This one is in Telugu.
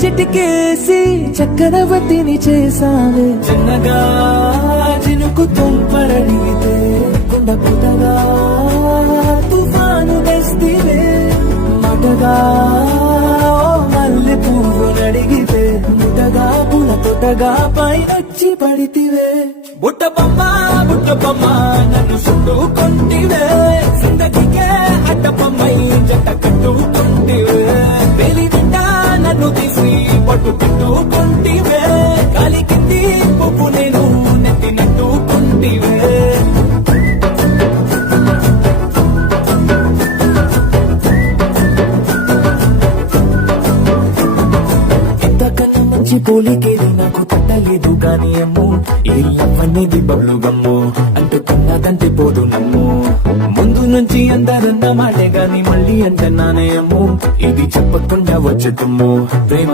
చిటికేసి చక్రవర్తిని చేసావే చిన్నగా చినుకు తుంపరడిగితే కుండ పుటగా తుఫాను తెస్తివే మటగా మల్లె పువ్వు నడిగితే ముటగా పుల తొటగా పైనొచ్చి పడితివే బుట్ట బొమ్మ నన్ను చుట్టుకుంటివే జిందగీకే అడ్డపమ్మై జంట కట్టుకుంటివే వేలి నిండా నన్ను తీసి పట్టు పెట్టుకుంటివే గాలి కింది పువ్వు నేను నెత్తినట్టుకుంటివే ఇంతకన్నా మంచి పోలికేది నాకు తట్టలేదు కానీ అమ్మో ఈ లవ్ అనేది బబ్లు గమ్ము అంటుకున్నదంటే పోదు నమ్ము ముందు నుంచి అందరన్న మాటే గాని మళ్ళీ అంటున్నానే అమ్ము ఇది చెప్పకుండా వచ్చే తుమ్ము ప్రేమ